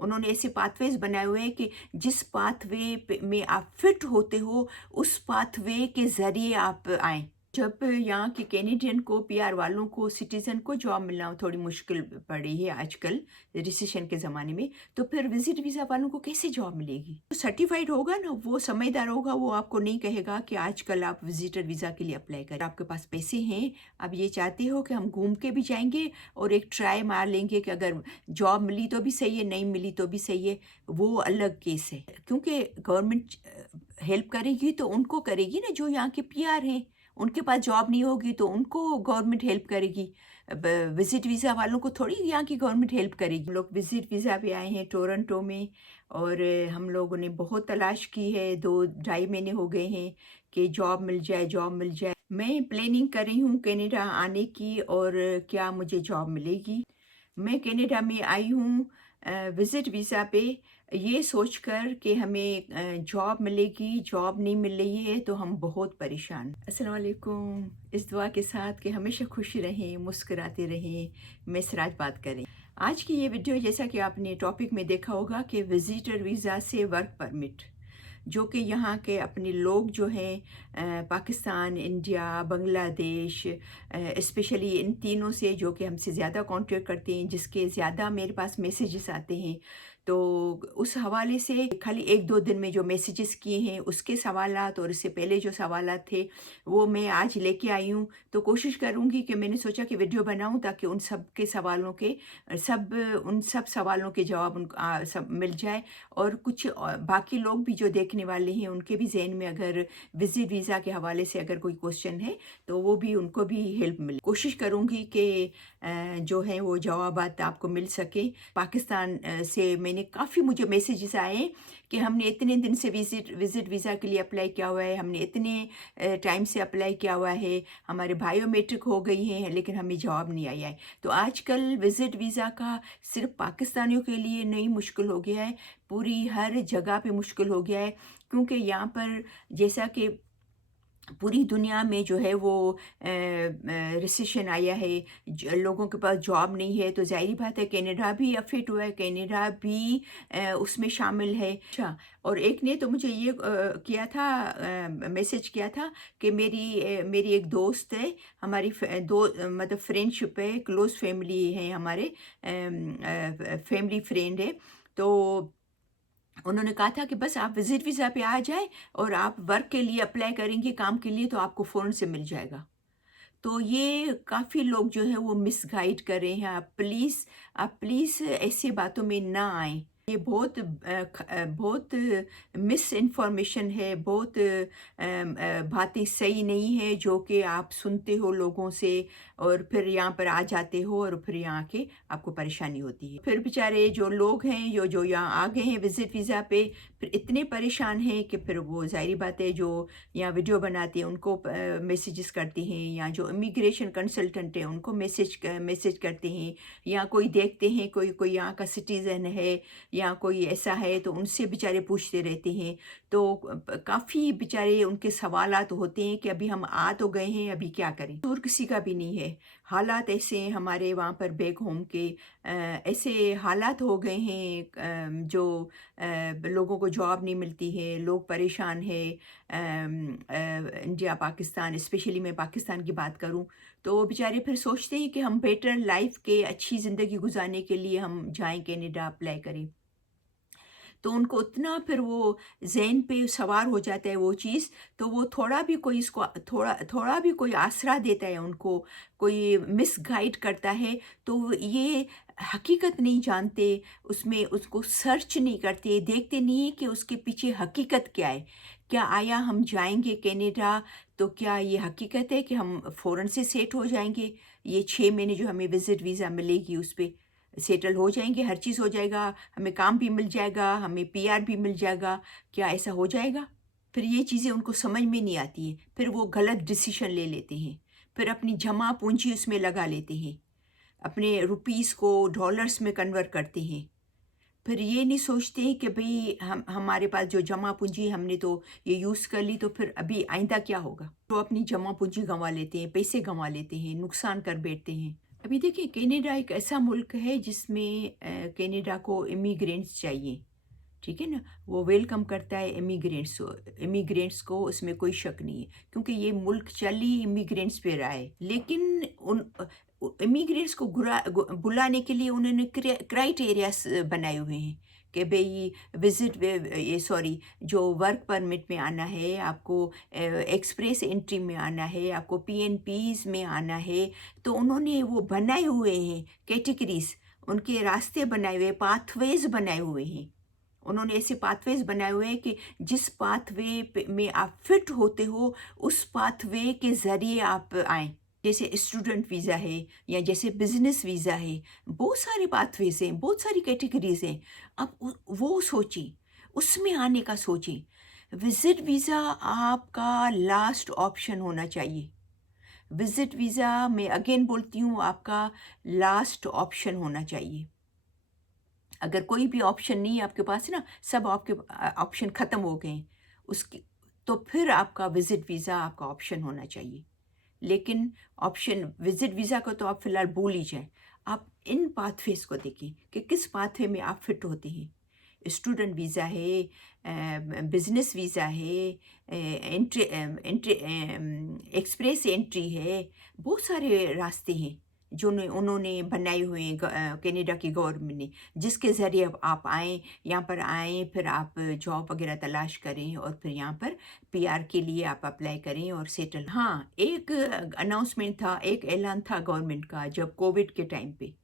उन्होंने ऐसे पाथवेज बनाए हुए हैं कि जिस पाथवे में आप फिट होते हो उस पाथवे के ज़रिए आप आएँ। जब यहाँ के कैनेडियन को, पीआर वालों को, सिटीज़न को जॉब मिलना थोड़ी मुश्किल पड़ी है आजकल रिसेशन के ज़माने में, तो फिर विज़िट वीज़ा वालों को कैसे जॉब मिलेगी? जो सर्टिफ़ाइड होगा ना, वो समझदार होगा, वो आपको नहीं कहेगा कि आजकल आप विज़िटर वीज़ा के लिए अप्लाई करें। आपके पास पैसे हैं, आप ये चाहते हो कि हम घूम के भी जाएँगे और एक ट्राई मार लेंगे कि अगर जॉब मिली तो भी सही है, नहीं मिली तो भी सही है, वो अलग केस है। क्योंकि गवर्नमेंट हेल्प करेगी तो उनको करेगी ना जो यहाँ के पीआर हैं। उनके पास जॉब नहीं होगी तो उनको गवर्नमेंट हेल्प करेगी। विज़िट वीज़ा वालों को थोड़ी यहाँ की गवर्नमेंट हेल्प करेगी। हम लोग विज़िट वीज़ा पे आए हैं टोरंटो में और हम लोगों ने बहुत तलाश की है, 2 ढाई महीने हो गए हैं कि जॉब मिल जाए, जॉब मिल जाए। मैं प्लानिंग कर रही हूँ कनाडा आने की और क्या मुझे जॉब मिलेगी। मैं कनाडा में आई हूँ विज़िट वीज़ा पे ये सोचकर कि हमें जॉब मिलेगी, जॉब नहीं मिल रही है तो हम बहुत परेशान। अस्सलाम वालेकुम। इस दुआ के साथ कि हमेशा खुश रहें, मुस्कुराते रहें। मैं सिराज बात कर रही। आज की ये वीडियो जैसा कि आपने टॉपिक में देखा होगा कि विज़िटर वीज़ा से वर्क परमिट, जो कि यहाँ के अपने लोग जो हैं Pakistan, India, Bangladesh, specially in तीनों से जो कि हमसे ज़्यादा कांटेक्ट करते हैं, जिसके ज़्यादा मेरे पास मैसेजेस आते हैं, तो उस हवाले से खाली 1-2 दिन में जो मैसेजेस किए हैं उसके सवालात और इससे पहले जो सवालात थे वो मैं आज लेके आई हूँ। तो कोशिश करूँगी कि मैंने सोचा कि वीडियो बनाऊँ ताकि उन सब के सवालों के उन सब सवालों के जवाब सब मिल जाए और कुछ बाकी लोग भी जो देखने वाले हैं उनके भी ज़हन में अगर विज़िट वीज़ा के हवाले से अगर कोई क्वेश्चन है तो वो भी उनको भी हेल्प मिले। कोशिश करूँगी कि जो है वो जवाबात आपको मिल सके। पाकिस्तान से मैंने काफ़ी मुझे मैसेजेस आए हैं कि हमने इतने दिन से विज़िट वीज़ा के लिए अप्लाई किया हुआ है, हमने इतने टाइम से अप्लाई किया हुआ है, हमारे बायोमेट्रिक हो गई हैं लेकिन हमें जवाब नहीं आई है। तो आजकल विज़िट वीज़ा का सिर्फ पाकिस्तानियों के लिए नहीं मुश्किल हो गया है, पूरी हर जगह पे मुश्किल हो गया है क्योंकि यहाँ पर जैसा कि पूरी दुनिया में जो है वो रिसेशन आया है, लोगों के पास जॉब नहीं है, तो ज़ाहिर बात है कनाडा भी अफेक्ट हुआ है, कनाडा भी उसमें शामिल है। अच्छा, और एक ने तो मुझे ये किया था, मैसेज किया था कि मेरी एक दोस्त है, हमारी मतलब फ्रेंडशिप है, क्लोज फैमिली है, हमारे फैमिली फ्रेंड है। तो उन्होंने कहा था कि बस आप विज़िट वीज़ा पे आ जाएँ और आप वर्क के लिए अप्लाई करेंगे, काम के लिए, तो आपको फ़ौरन से मिल जाएगा। तो ये काफ़ी लोग जो हैं वो मिसगाइड कर रहे हैं। आप प्लीज़ ऐसी बातों में ना आएँ। ये बहुत मिस इन्फॉर्मेशन है, बहुत बातें सही नहीं है जो कि आप सुनते हो लोगों से और फिर यहाँ पर आ जाते हो और फिर यहाँ आके आपको परेशानी होती है। फिर बेचारे जो लोग हैं जो यहाँ आ गए हैं विज़िट वीज़ा पे, फिर इतने परेशान हैं कि फिर वो ज़ाहिर बात है जो या वीडियो बनाते हैं उनको मैसेजेस करते हैं, या जो इमिग्रेशन कंसल्टेंट हैं उनको मैसेज करते हैं, या कोई देखते हैं कोई कोई यहाँ का सिटीज़न है या कोई ऐसा है तो उनसे बेचारे पूछते रहते हैं। तो काफ़ी बेचारे उनके सवालात होते हैं कि अभी हम आ तो गए हैं, अभी क्या करें। दूर किसी का भी नहीं है, हालात ऐसे हैं हमारे वहाँ पर बैक होम के, ऐसे हालात हो गए हैं जो लोगों को जॉब नहीं मिलती है, लोग परेशान हैं। इंडिया, पाकिस्तान, स्पेशली मैं पाकिस्तान की बात करूं तो बेचारे फिर सोचते हैं कि हम बेटर लाइफ के, अच्छी ज़िंदगी गुजारने के लिए हम जाएं कनाडा अप्लाई करें। तो उनको उतना फिर वो ज़हन पे सवार हो जाता है वो चीज़, तो वो थोड़ा भी कोई इसको थोड़ा भी कोई आसरा देता है उनको, कोई मिसगाइड करता है, तो ये हकीकत नहीं जानते, उसमें उसको सर्च नहीं करते, देखते नहीं हैं कि उसके पीछे हकीकत क्या है। क्या आया हम जाएँगे कनाडा तो क्या ये हकीकत है कि हम फ़ौरन से सेट हो जाएँगे? ये 6 महीने जो हमें विज़िट वीज़ा मिलेगी उस पे सेटल हो जाएँगे, हर चीज़ हो जाएगा, हमें काम भी मिल जाएगा, हमें पीआर भी मिल जाएगा, क्या ऐसा हो जाएगा? फिर ये चीज़ें उनको समझ में नहीं आती हैं, फिर वो गलत डिसीज़न ले लेते हैं, फिर अपनी जमा पूँजी उसमें लगा लेते हैं, अपने रुपीज़ को डॉलर्स में कन्वर्ट करते हैं। फिर ये नहीं सोचते हैं कि भई हम हमारे पास जो जमा पूँजी हमने तो ये यूज़ कर ली, तो फिर अभी आइंदा क्या होगा? तो अपनी जमा पूँजी गँवा लेते हैं, पैसे गँवा लेते हैं, नुकसान कर बैठते हैं। अभी देखिए कनाडा एक ऐसा मुल्क है जिसमें कनाडा को इमिग्रेंट्स चाहिए, ठीक है ना? वो वेलकम करता है इमिग्रेंट्स को, उसमें कोई शक नहीं है, क्योंकि ये मुल्क चल ही इमिग्रेंट्स पे रहा है। लेकिन इमिग्रेंट्स को बुलाने के लिए उन्होंने क्राइटेरियास बनाए हुए हैं कि भाई जो वर्क परमिट में आना है आपको, एक्सप्रेस एंट्री में आना है आपको, पीएनपीज में आना है। तो उन्होंने वो बनाए हुए हैं कैटेगरीज, उनके रास्ते बनाए हुए, पाथवेज बनाए हुए हैं। उन्होंने ऐसे पाथवेज बनाए हुए हैं कि जिस पाथवे में आप फिट होते हो उस पाथवे के ज़रिए आप आएँ। जैसे स्टूडेंट वीज़ा है या जैसे बिजनेस वीज़ा है, बहुत सारे पाथवेज हैं, बहुत सारी कैटेगरीज हैं। अब वो सोचें, उसमें आने का सोचें। विजिट वीज़ा आपका लास्ट ऑप्शन होना चाहिए। विजिट वीज़ा मैं अगेन बोलती हूँ, आपका लास्ट ऑप्शन होना चाहिए। अगर कोई भी ऑप्शन नहीं है आपके पास ना, सब आपके ऑप्शन ख़त्म हो गए हैं उसकी, तो फिर आपका विज़िट वीज़ा आपका ऑप्शन होना चाहिए। लेकिन ऑप्शन विज़िट वीज़ा को तो आप फ़िलहाल भूल ही जाएँ। आप इन पाथवेज़ को देखें कि किस पाथवे में आप फिट होते हैं। स्टूडेंट वीज़ा है, बिज़नेस वीज़ा है, एक्सप्रेस एंट्री है, बहुत सारे रास्ते हैं जो उन्होंने बनाए हुए हैं कनाडा की गवर्नमेंट ने, जिसके ज़रिए अब आप आएँ, यहाँ पर आएँ, फिर आप जॉब वगैरह तलाश करें और फिर यहाँ पर पीआर के लिए आप अप्लाई करें और सेटल। हाँ, एक अनाउंसमेंट था, एक ऐलान था गवर्नमेंट का जब कोविड के टाइम पे,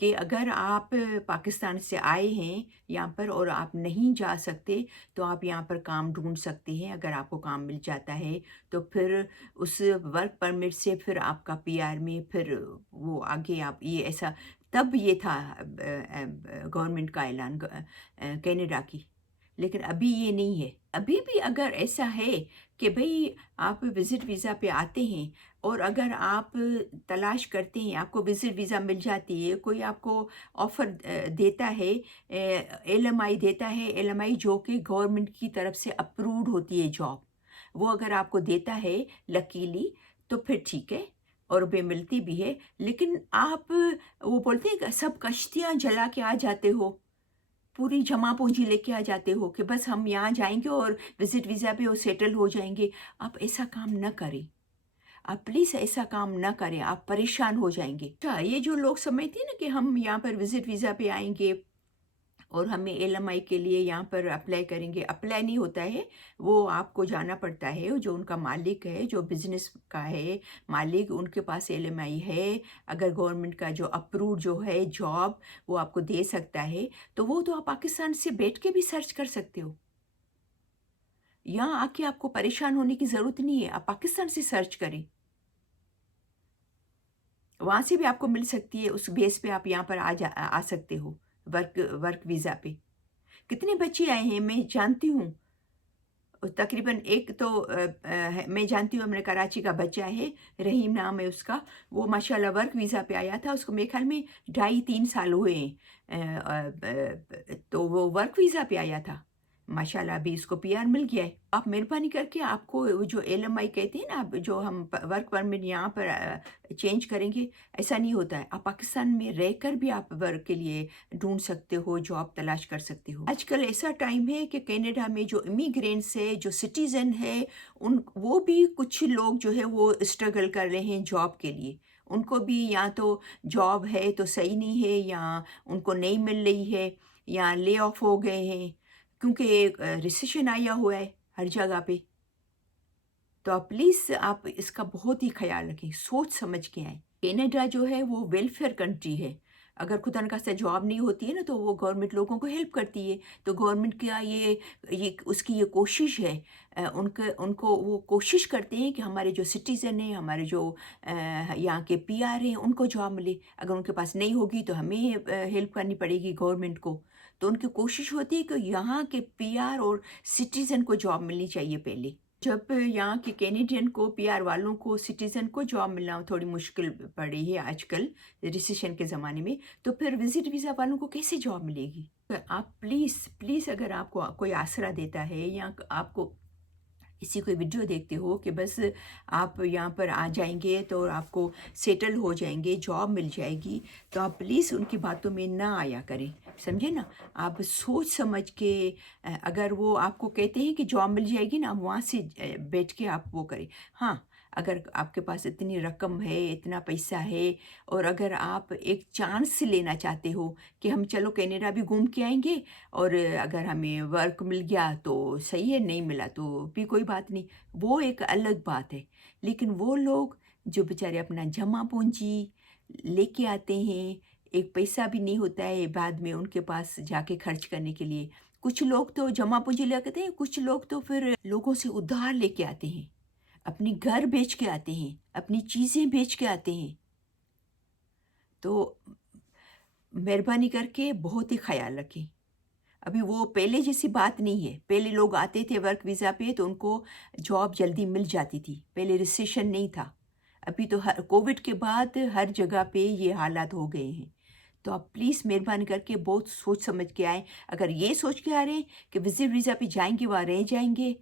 कि अगर आप पाकिस्तान से आए हैं यहाँ पर और आप नहीं जा सकते, तो आप यहाँ पर काम ढूँढ सकते हैं। अगर आपको काम मिल जाता है, तो फिर उस वर्क परमिट से फिर आपका पीआर में फिर वो आगे आप ये ऐसा, तब ये था गवर्नमेंट का ऐलान कनाडा की। लेकिन अभी ये नहीं है। अभी भी अगर ऐसा है कि भई आप विज़िट वीज़ा पे आते हैं और अगर आप तलाश करते हैं, आपको विज़िट वीज़ा मिल जाती है, कोई आपको ऑफ़र देता है, एलएमआई देता है, एलएमआई जो कि गवर्नमेंट की तरफ से अप्रूव्ड होती है जॉब, वो अगर आपको देता है लकीली, तो फिर ठीक है और वे मिलती भी है। लेकिन आप वो बोलते हैं कि सब कश्तियाँ जला के आ जाते हो, पूरी जमा पूंजी लेके आ जाते हो कि बस हम यहाँ जाएंगे और विजिट वीज़ा पे वो सेटल हो जाएंगे। आप ऐसा काम न करें, आप प्लीज़ ऐसा काम न करें, आप परेशान हो जाएंगे। अच्छा, ये जो लोग समझते हैं ना कि हम यहाँ पर विजिट वीज़ा पे आएंगे और हमें एलएमआई के लिए यहाँ पर अप्लाई करेंगे, अप्लाई नहीं होता है, वो आपको जाना पड़ता है। जो उनका मालिक है, जो बिज़नेस का है मालिक, उनके पास एलएमआई है। अगर गवर्नमेंट का जो अप्रूव्ड जो है जॉब, वो आपको दे सकता है, तो वो तो आप पाकिस्तान से बैठ के भी सर्च कर सकते हो। यहाँ आके आपको परेशान होने की ज़रूरत नहीं है, आप पाकिस्तान से सर्च करें, वहाँ से भी आपको मिल सकती है। उस बेस पे आप यहाँ पर आ सकते हो वर्क वीज़ा पे। कितने बच्चे आए हैं मैं जानती हूँ, तकरीबन एक तो मैं जानती हूँ, मेरे कराची का बच्चा है, रहीम नाम है उसका, वो माशाल्लाह वर्क वीज़ा पे आया था, उसको मेरे ख्याल में 2.5-3 साल हुए हैं। तो वो वर्क वीज़ा पे आया था, माशाल्लाह अभी इसको पीआर मिल गया है। आप मेहरबानी करके, आपको वो जो एलएमआई कहते हैं ना, आप जो हम वर्क परमिट यहाँ पर चेंज करेंगे, ऐसा नहीं होता है। आप पाकिस्तान में रहकर भी आप वर्क के लिए ढूंढ सकते हो, जॉब तलाश कर सकते हो। आजकल ऐसा टाइम है कि कनाडा में जो इमिग्रेंट्स है, जो सिटीज़न है, उन वो भी कुछ लोग जो है वो स्ट्रगल कर रहे हैं जॉब के लिए। उनको भी या तो जॉब है तो सही नहीं है, या उनको नहीं मिल रही है, या ले ऑफ हो गए हैं, क्योंकि रिसेशन आया हुआ है हर जगह पे। तो आप प्लीज़ आप इसका बहुत ही ख़्याल रखें, सोच समझ के आएँ। कनाडा जो है वो वेलफेयर कंट्री है। अगर खुदा न खास्ता जॉब नहीं होती है ना, तो वो गवर्नमेंट लोगों को हेल्प करती है। तो गवर्नमेंट का ये उसकी ये कोशिश है, उनको वो कोशिश करते हैं कि हमारे जो सिटीज़न हैं, हमारे जो यहाँ के पीआर हैं, उनको जॉब मिले। अगर उनके पास नहीं होगी तो हमें हेल्प करनी पड़ेगी गवर्नमेंट को। तो उनकी कोशिश होती है कि यहाँ के पीआर और सिटीज़न को जॉब मिलनी चाहिए पहले। जब यहाँ के कैनेडियन को, पीआर वालों को, सिटीज़न को जॉब मिलना थोड़ी मुश्किल पड़ी है आजकल रिसेशन के ज़माने में, तो फिर विज़िट वीज़ा वालों को कैसे जॉब मिलेगी? तो आप प्लीज़ प्लीज़, अगर आपको कोई आसरा देता है या आपको किसी कोई वीडियो देखते हो कि बस आप यहाँ पर आ जाएंगे तो आप को सेटल हो जाएंगे, जॉब मिल जाएगी, तो आप प्लीज़ उनकी बातों में ना आया करें, समझे ना। आप सोच समझ के अगर वो आपको कहते हैं कि जॉब मिल जाएगी ना, वहाँ से बैठ के आप वो करें। हाँ, अगर आपके पास इतनी रकम है, इतना पैसा है, और अगर आप एक चांस लेना चाहते हो कि हम चलो कनाडा भी घूम के आएंगे, और अगर हमें वर्क मिल गया तो सही है, नहीं मिला तो भी कोई बात नहीं, वो एक अलग बात है। लेकिन वो लोग जो बेचारे अपना जमा पूंजी लेके आते हैं, एक पैसा भी नहीं होता है बाद में उनके पास जाके खर्च करने के लिए। कुछ लोग तो जमा पूंजी लेके आते हैं, कुछ लोग तो फिर लोगों से उधार लेके आते हैं, अपनी घर बेच के आते हैं, अपनी चीज़ें बेच के आते हैं। तो मेहरबानी करके बहुत ही ख्याल रखें। अभी वो पहले जैसी बात नहीं है। पहले लोग आते थे वर्क वीज़ा पे तो उनको जॉब जल्दी मिल जाती थी, पहले रिसेशन नहीं था। अभी तो हर कोविड के बाद हर जगह पे ये हालात हो गए हैं। तो आप प्लीज़ मेहरबानी करके बहुत सोच समझ के आएँ। अगर ये सोच के आ रहे हैं कि विज़िट वीज़ा पे जाएँगे, वहाँ रह जाएँगे,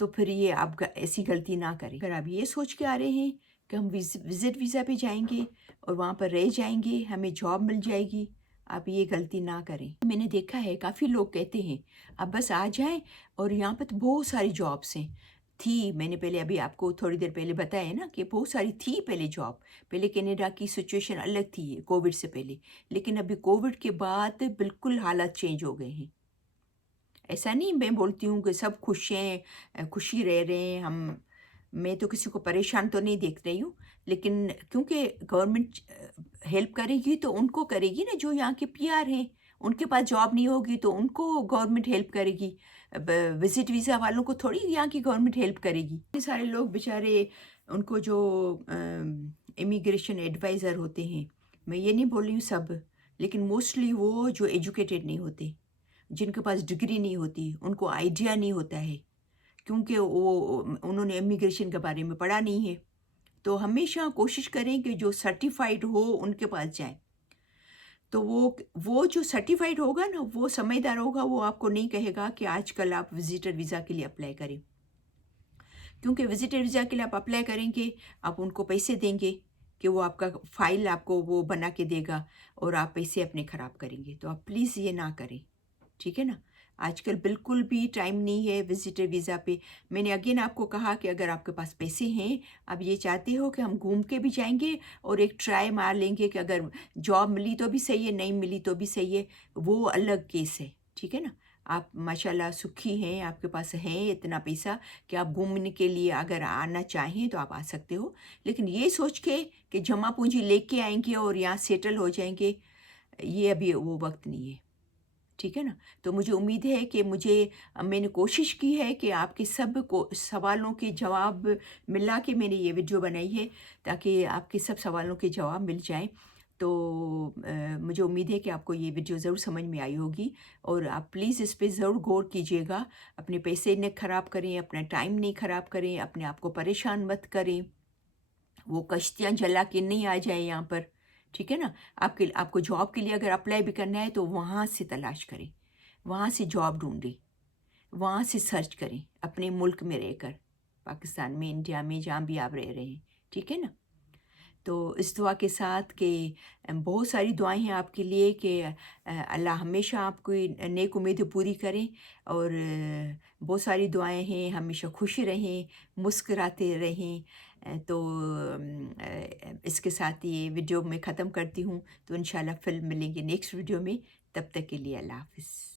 तो फिर ये आप ऐसी गलती ना करें। अगर आप ये सोच के आ रहे हैं कि हम विज़िट वीज़ा पे जाएंगे और वहाँ पर रह जाएंगे, हमें जॉब मिल जाएगी, आप ये गलती ना करें। मैंने देखा है काफ़ी लोग कहते हैं आप बस आ जाएं, और यहाँ पर तो बहुत सारी जॉब्स हैं। थी, मैंने पहले अभी आपको थोड़ी देर पहले बताया ना कि बहुत सारी थी पहले जॉब। पहले कनाडा की सिचुएशन अलग थी कोविड से पहले, लेकिन अभी कोविड के बाद बिल्कुल हालात चेंज हो गए हैं। ऐसा नहीं मैं बोलती हूँ कि सब खुश हैं, खुशी रह रहे हैं हम। मैं तो किसी को परेशान तो नहीं देख रही हूँ, लेकिन क्योंकि गवर्नमेंट हेल्प करेगी तो उनको करेगी ना जो यहाँ के पीआर हैं। उनके पास जॉब नहीं होगी तो उनको गवर्नमेंट हेल्प करेगी। विजिट वीज़ा वालों को थोड़ी यहाँ की गवर्नमेंट हेल्प करेगी। ये सारे लोग बेचारे, उनको जो इमिग्रेशन एडवाइज़र होते हैं, मैं ये नहीं बोल रही हूँ सब, लेकिन मोस्टली वो जो एजुकेटेड नहीं होते, जिनके पास डिग्री नहीं होती, उनको आइडिया नहीं होता है, क्योंकि वो उन्होंने इमिग्रेशन के बारे में पढ़ा नहीं है। तो हमेशा कोशिश करें कि जो सर्टिफाइड हो उनके पास जाएं। तो वो जो सर्टिफाइड होगा ना, वो समझदार होगा, वो आपको नहीं कहेगा कि आजकल आप विजिटर वीज़ा के लिए अप्लाई करें। क्योंकि विजिटर वीज़ा के लिए आप अप्लाई करेंगे, आप उनको पैसे देंगे कि वो आपका फ़ाइल आपको वो बना के देगा, और आप पैसे अपने ख़राब करेंगे। तो आप प्लीज़ ये ना करें, ठीक है ना। आजकल बिल्कुल भी टाइम नहीं है विजिटर वीज़ा पे। मैंने अगेन आपको कहा कि अगर आपके पास पैसे हैं, आप ये चाहते हो कि हम घूम के भी जाएंगे और एक ट्राई मार लेंगे कि अगर जॉब मिली तो भी सही है, नहीं मिली तो भी सही है, वो अलग केस है, ठीक है ना। आप माशाल्लाह सुखी हैं, आपके पास है इतना पैसा कि आप घूमने के लिए अगर आना चाहें तो आप आ सकते हो। लेकिन ये सोच के कि जमा पूंजी लेके आएंगे और यहाँ सेटल हो जाएंगे, ये अभी वो वक्त नहीं है, ठीक है ना। तो मुझे उम्मीद है कि मैंने कोशिश की है कि आपके सब को सवालों के जवाब मिला के मैंने ये वीडियो बनाई है, ताकि आपके सब सवालों के जवाब मिल जाएं। तो मुझे उम्मीद है कि आपको ये वीडियो ज़रूर समझ में आई होगी, और आप प्लीज़ इस पे ज़रूर गौर कीजिएगा। अपने पैसे न ख़राब करें, अपना टाइम नहीं ख़राब करें, अपने आप को परेशान मत करें, वो कश्तियाँ जला के नहीं आ जाए यहाँ पर, ठीक है ना। आपको जॉब के लिए अगर अप्लाई भी करना है तो वहाँ से तलाश करें, वहाँ से जॉब ढूंढें, वहाँ से सर्च करें, अपने मुल्क में रहकर, पाकिस्तान में, इंडिया में, जहाँ भी आप रह रहे हैं, ठीक है ना। तो इस दुआ के साथ कि बहुत सारी दुआएं हैं आपके लिए कि अल्लाह हमेशा आपकी नेक उम्मीदें पूरी करें, और बहुत सारी दुआएं हैं, हमेशा खुश रहें, मुस्कुराते रहें। तो इसके साथ ये वीडियो मैं ख़त्म करती हूँ। तो इंशाल्लाह फिर मिलेंगे नेक्स्ट वीडियो में। तब तक के लिए अल्लाह हाफ़िज़।